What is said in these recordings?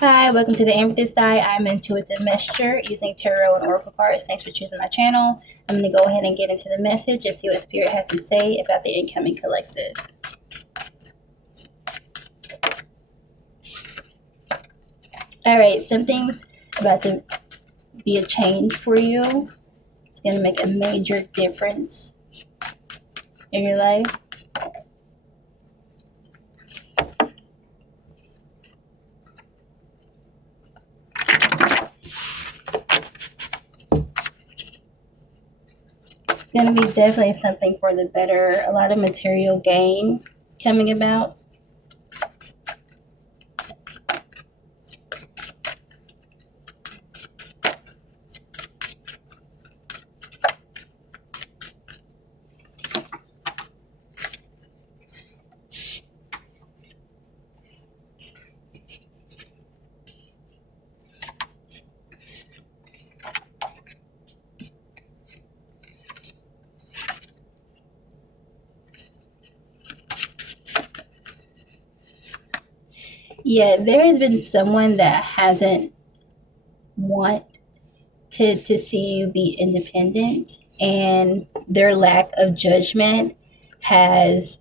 Hi, welcome to the Amethyst Side. I'm Intuitive Messenger using tarot and oracle cards. Thanks for choosing my channel. I'm going to go ahead and get into the message and see what Spirit has to say about the incoming collective. All right, something's about to be a change for you. It's going to make a major difference in your life. It's going to be definitely something for the better. A lot of material gain coming about. Yeah, there has been someone that hasn't wanted to see you be independent, and their lack of judgment has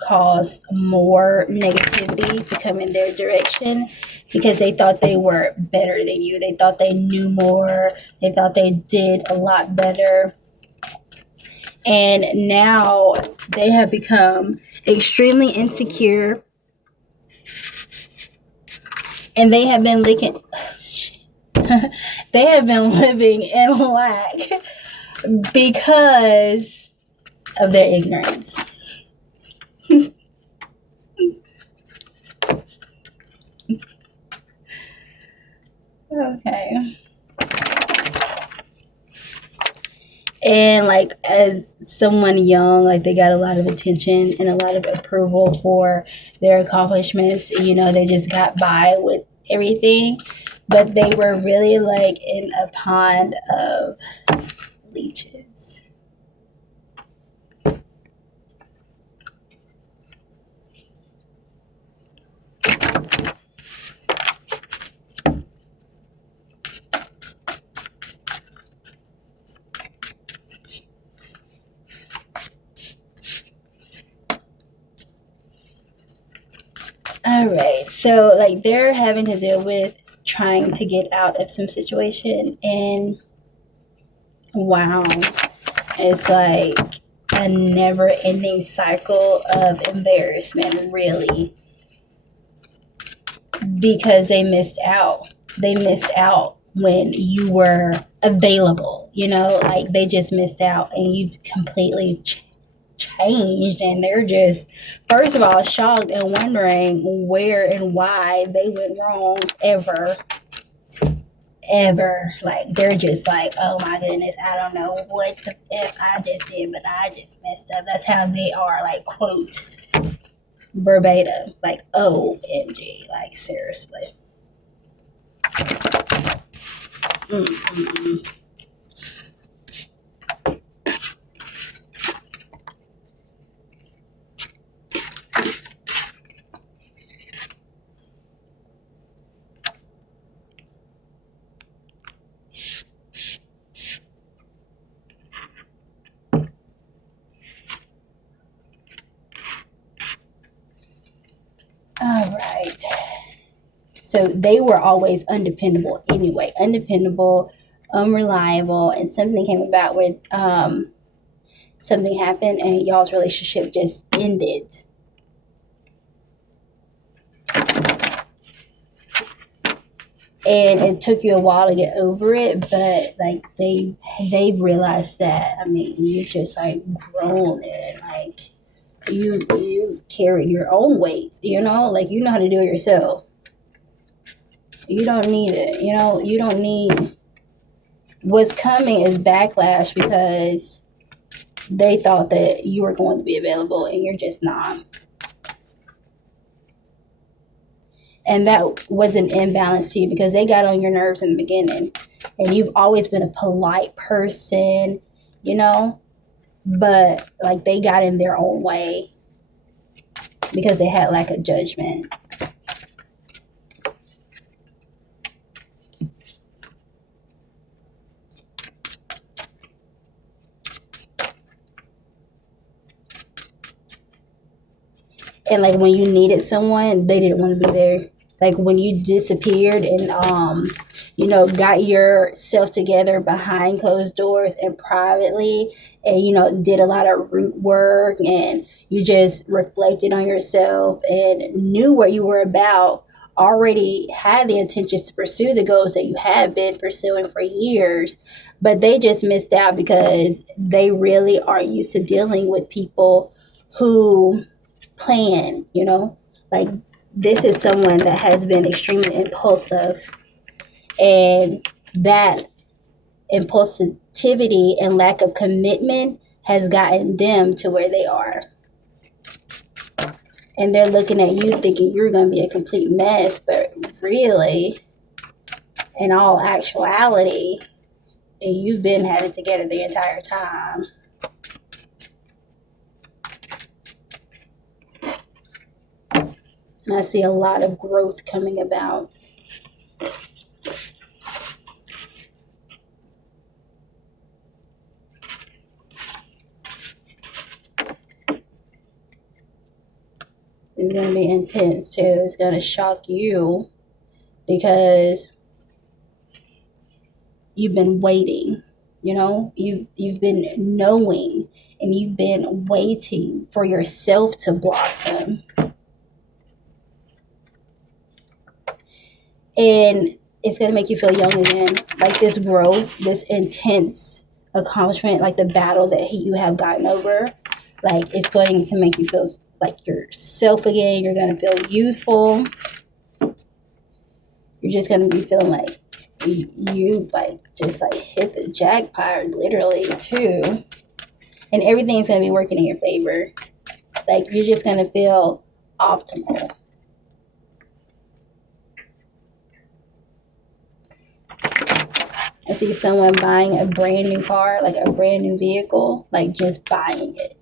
caused more negativity to come in their direction because they thought they were better than you. They thought they knew more. They thought they did a lot better. And now they have become extremely insecure, and they have been licking. They have been living in lack because of their ignorance. Okay. And like as someone young, like they got a lot of attention and a lot of approval for their accomplishments. You know, they just got by with everything, but they were really like in a pond of leeches. All right, so like they're having to deal with trying to get out of some situation, and wow, it's like a never ending cycle of embarrassment, really, because they missed out. They missed out when you were available, you know, like they just missed out and you've completely changed, and they're just, first of all, shocked and wondering where and why they went wrong ever. Like they're just like, oh my goodness, I don't know what the F I just did, but I just messed up. That's how they are, like, quote verbatim, like OMG, like seriously. Mm-mm. All right. So they were always undependable anyway, undependable, unreliable, and something came about with something happened and y'all's relationship just ended. And it took you a while to get over it, but like they realized that, I mean, you just like grown, and like you carried your own weight, you know, like you know how to do it yourself. You don't need it, you know, you don't need. What's coming is backlash because they thought that you were going to be available and you're just not. And that was an imbalance to you because they got on your nerves in the beginning. And you've always been a polite person, you know, but like they got in their own way because they had lack of judgment. And like when you needed someone, they didn't want to be there. Like when you disappeared and got yourself together behind closed doors and privately, and did a lot of root work, and you just reflected on yourself and knew what you were about, already had the intentions to pursue the goals that you have been pursuing for years, but they just missed out because they really aren't used to dealing with people who plan, like this is someone that has been extremely impulsive, and that impulsivity and lack of commitment has gotten them to where they are. And they're looking at you thinking you're going to be a complete mess, but really, in all actuality, you've been had it together the entire time. And I see a lot of growth coming about. It's going to be intense too. It's going to shock you because you've been waiting, you've been knowing, and you've been waiting for yourself to blossom. And it's going to make you feel young again. Like this growth, this intense accomplishment, like the battle that you have gotten over, like it's going to make you feel like yourself again. You're going to feel youthful. You're just going to be feeling like you like just like hit the jackpot literally too. And everything's going to be working in your favor. Like you're just going to feel optimal. I see someone buying a brand new car, like a brand new vehicle, like just buying it.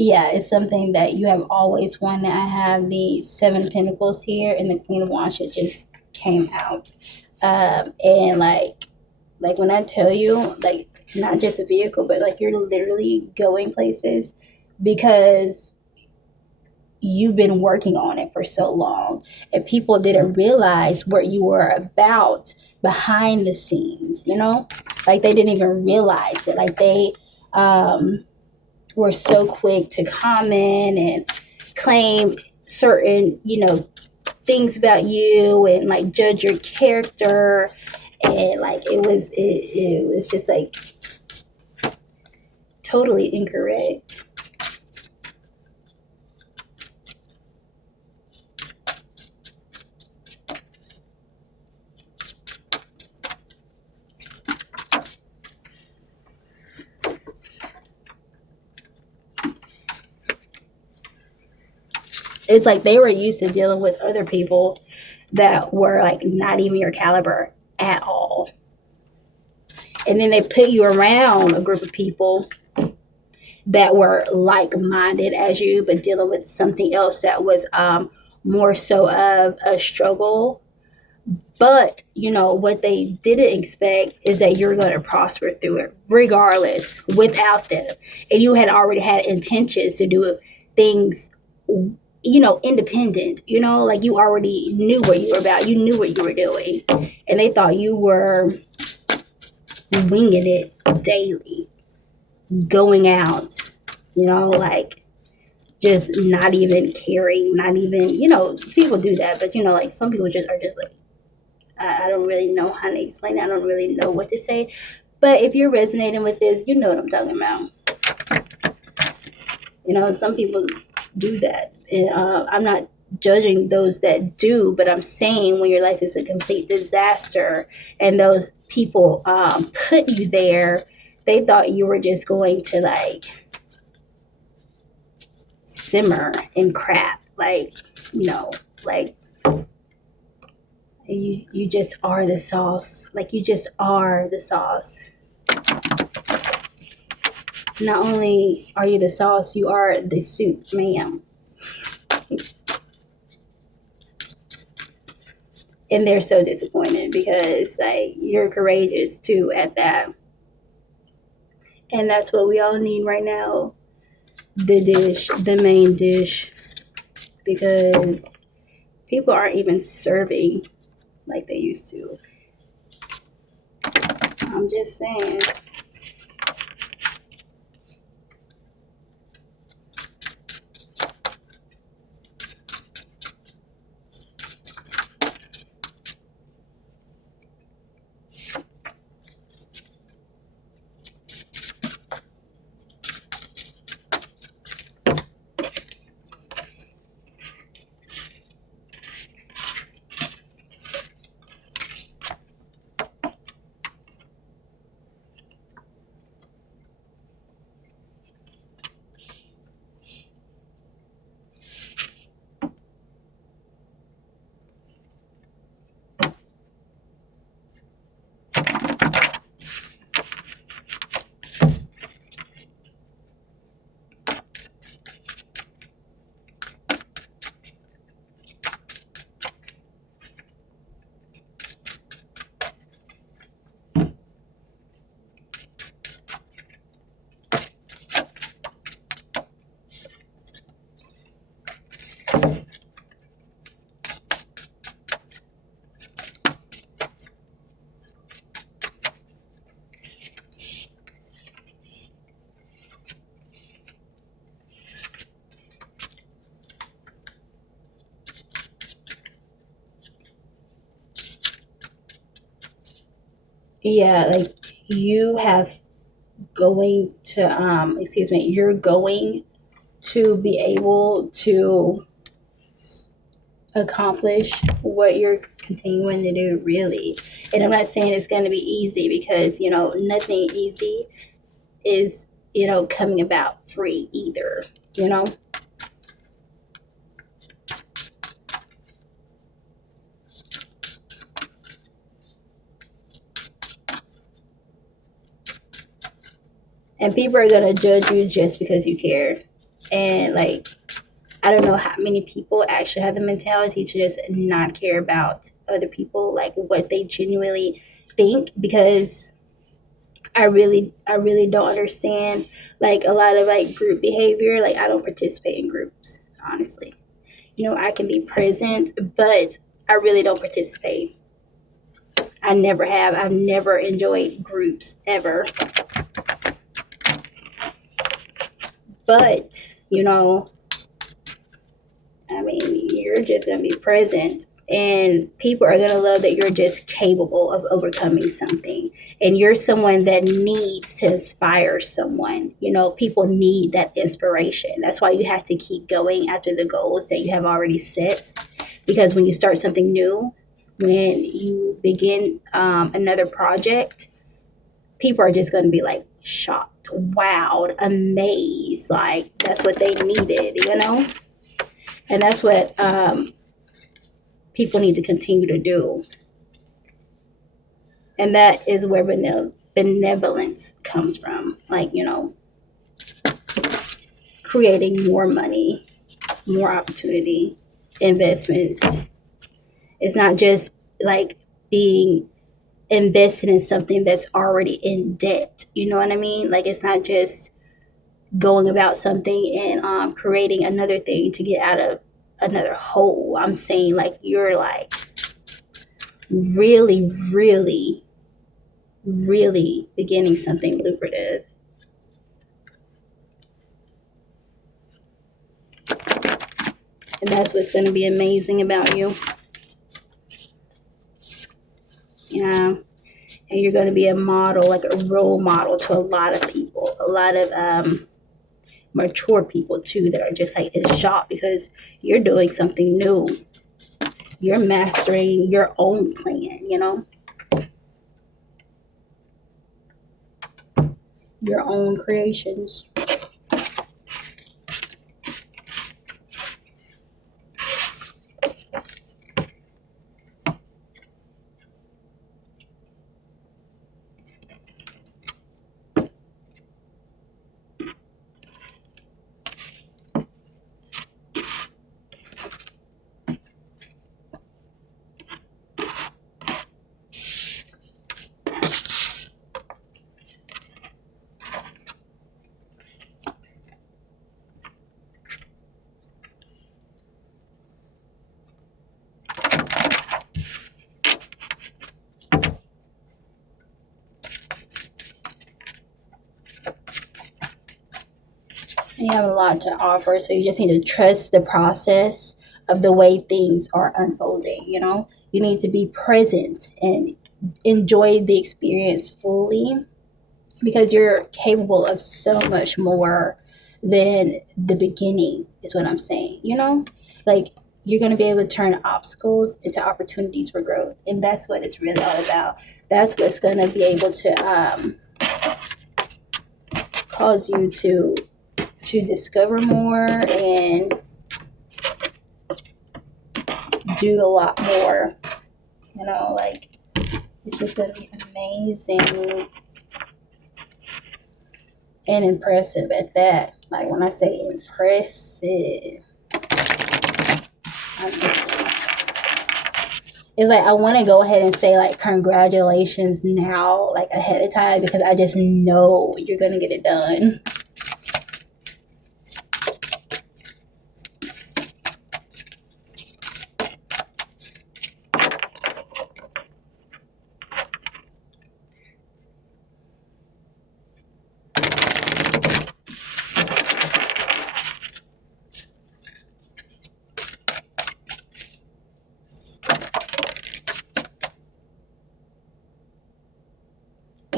Yeah, it's something that you have always wanted. I have the Seven of Pentacles here, and the Queen of Wands just came out. And like when I tell you, like not just a vehicle, but like you're literally going places because you've been working on it for so long, and people didn't realize what you were about behind the scenes. Like they didn't even realize it. Like they were so quick to comment and claim certain, things about you, and like judge your character, and like it was just like totally incorrect. It's like they were used to dealing with other people that were like not even your caliber at all. And then they put you around a group of people that were like-minded as you, but dealing with something else that was more so of a struggle. But what they didn't expect is that you're going to prosper through it regardless, without them. And you had already had intentions to do things independent, like you already knew what you were about, you knew what you were doing, and they thought you were winging it daily, going out, like just not even caring, not even, people do that, but like some people just are just like, I don't really know how to explain it, I don't really know what to say, but if you're resonating with this, you know what I'm talking about. Some people do that. And, I'm not judging those that do, but I'm saying when your life is a complete disaster and those people put you there, they thought you were just going to like simmer in crap, like like you just are the sauce, like you just are the sauce. Not only are you the sauce, you are the soup, ma'am. And they're so disappointed because like you're courageous too at that. And that's what we all need right now. The dish, the main dish, because people aren't even serving like they used to. I'm just saying. Yeah, like you have going to excuse me, you're going to be able to accomplish what you're continuing to do really. And I'm not saying it's going to be easy because, nothing easy is, coming about free either, you know? And people are going to judge you just because you care. And like, I don't know how many people actually have the mentality to just not care about other people, like what they genuinely think, because I really don't understand like a lot of like group behavior. Like I don't participate in groups, honestly. I can be present, but I really don't participate. I never have. I've never enjoyed groups ever. But, I mean, you're just going to be present, and people are going to love that you're just capable of overcoming something. And you're someone that needs to inspire someone. People need that inspiration. That's why you have to keep going after the goals that you have already set. Because when you start something new, when you begin another project, people are just going to be like shocked, wowed, amazed. Like that's what they needed. And that's what people need to continue to do. And that is where benevolence comes from. Like, creating more money, more opportunity, investments. It's not just like being invested in something that's already in debt. You know what I mean? Like, it's not just going about something and creating another thing to get out of another hole. I'm saying, like, you're like really, really, really beginning something lucrative. And that's what's going to be amazing about you. Yeah. And you're going to be a model, like a role model to a lot of people, a lot of mature people too, that are just like in shock because you're doing something new. You're mastering your own plan, your own creations. You have a lot to offer, so you just need to trust the process of the way things are unfolding. You need to be present and enjoy the experience fully, because you're capable of so much more than the beginning, is what I'm saying. Like, you're going to be able to turn obstacles into opportunities for growth, and that's what it's really all about. That's what's going to be able to cause you to discover more and do a lot more. Like, it's just going to be amazing and impressive at that. Like, when I say impressive, it's like I want to go ahead and say, like, congratulations now, like, ahead of time, because I just know you're going to get it done.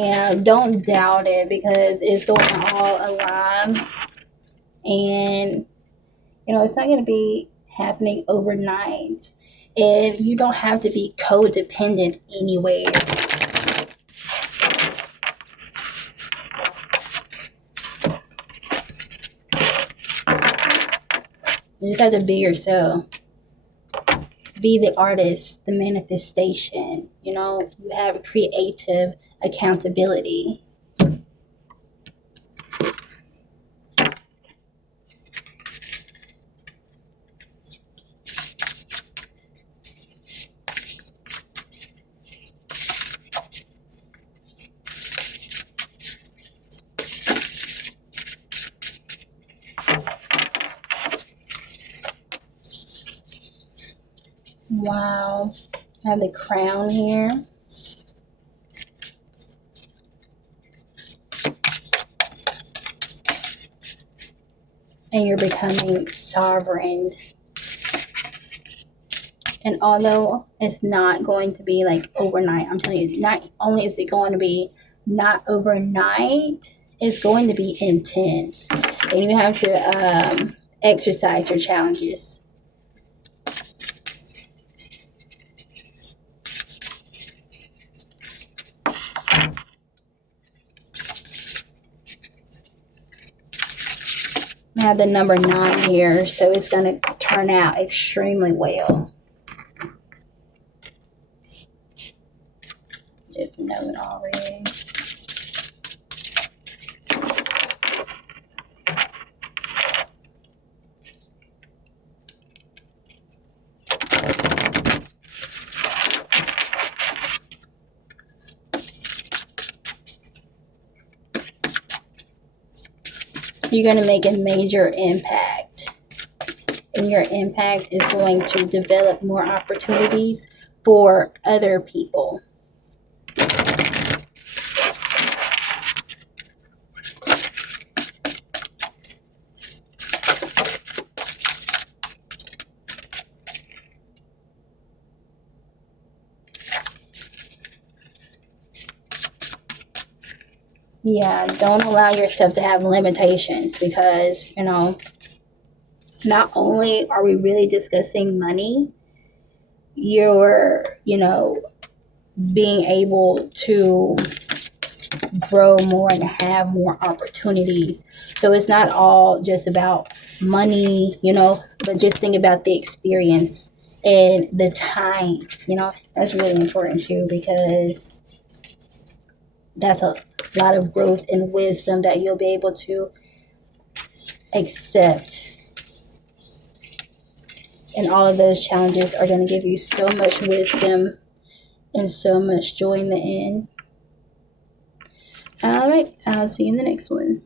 And don't doubt it, because it's going to all align. And, it's not going to be happening overnight. And you don't have to be codependent anywhere. You just have to be yourself. Be the artist, the manifestation. You have creative accountability. Wow. I have the crown here. And you're becoming sovereign. And although it's not going to be like overnight, I'm telling you, not only is it going to be not overnight, it's going to be intense. And you have to exercise your challenges. I have the number 9 here, so it's going to turn out extremely well. Just know it already. You're going to make a major impact. And your impact is going to develop more opportunities for other people. Yeah, don't allow yourself to have limitations, because, not only are we really discussing money, you're, being able to grow more and have more opportunities. So it's not all just about money, but just think about the experience and the time, that's really important too, because that's a lot of growth and wisdom that you'll be able to accept. And all of those challenges are going to give you so much wisdom and so much joy in the end. All right, I'll see you in the next one.